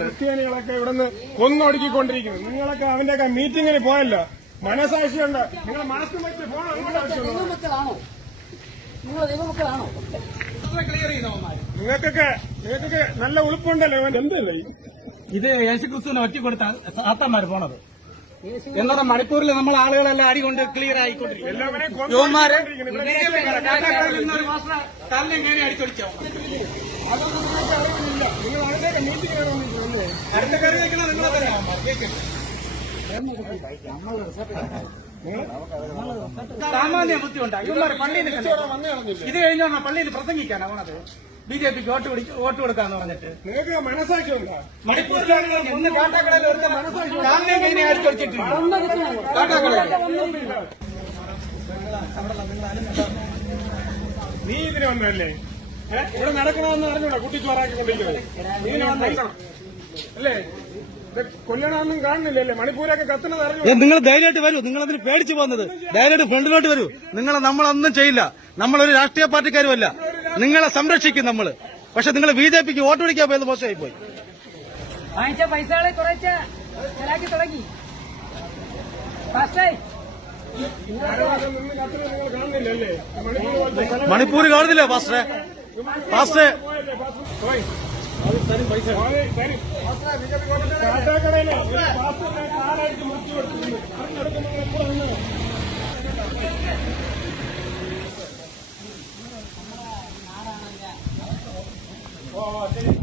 ക്രിസ്ത്യാനികളൊക്കെ ഇവിടുന്ന് കൊന്നൊടുക്കിക്കൊണ്ടിരിക്കുന്നു. നിങ്ങളൊക്കെ അവന്റെയൊക്കെ മീറ്റിങ്ങിന് പോയല്ലോ. മനസാക്ഷിയുണ്ട് നിങ്ങൾ മാസ്ക് വെച്ച് ഫോൺ നിങ്ങൾക്കൊക്കെ നിങ്ങൾക്കൊക്കെ നല്ല ഉളുപ്പുണ്ടല്ലോ ഇവൻ. എന്തല്ലേ? ഇത് യേശുക്രിസ്തുവിനെ ഒറ്റ കൊടുത്ത സാത്തന്മാര് പോണത്. എന്നാൽ മണിപ്പൂരിൽ നമ്മൾ ആളുകളെല്ലാം അടികൊണ്ട് ക്ലിയർ ആയിക്കൊണ്ടിരിക്കും അതൊന്നും നിങ്ങൾക്ക് സാമാന്യ ബുദ്ധി ഉണ്ടായി ഇവന്മാര് പള്ളിയിൽ ഇത് കഴിഞ്ഞാൽ പള്ളിയിൽ പ്രസംഗിക്കാനാ പോണത്. ബി ജെ പിക്ക് വോട്ട് പിടിച്ച് വോട്ട് കൊടുക്കാന്ന് പറഞ്ഞിട്ട്. മണിപ്പൂരിലാണ് നീ ഇതിനെ വന്നല്ലേ? ഇവിടെ നടക്കണമെന്ന് അറിഞ്ഞൂടാ കുട്ടിച്ചോറാക്കി കൊണ്ടിരിക്കുന്നത് അല്ലേ? കൊല്ലണമെന്നും കാണുന്നില്ലല്ലേ? മണിപ്പൂരൊക്കെ കത്തുന്നത് അറിഞ്ഞു നിങ്ങൾ ധൈര്യമായിട്ട് വരൂ. നിങ്ങൾ അതിന് പേടിച്ചു പോകുന്നത്. ധൈര്യമായിട്ട് ഫ്രണ്ടിലോട്ട് വരൂ. നിങ്ങളെ നമ്മളൊന്നും ചെയ്യില്ല. നമ്മളൊരു രാഷ്ട്രീയ പാർട്ടിക്കാരുമല്ല. നിങ്ങളെ സംരക്ഷിക്കും നമ്മൾ. പക്ഷെ നിങ്ങൾ ബി ജെ പിക്ക് വോട്ട് പിടിക്കാൻ പോയത് മോശമായി പോയി വാങ്ങിച്ച പൈസകളെ കുറച്ച് ചെലാക്കി തുടങ്ങി. മണിപ്പൂർ കാണുന്നില്ല പാസ്റ്ററെ પાસે ಸರಿ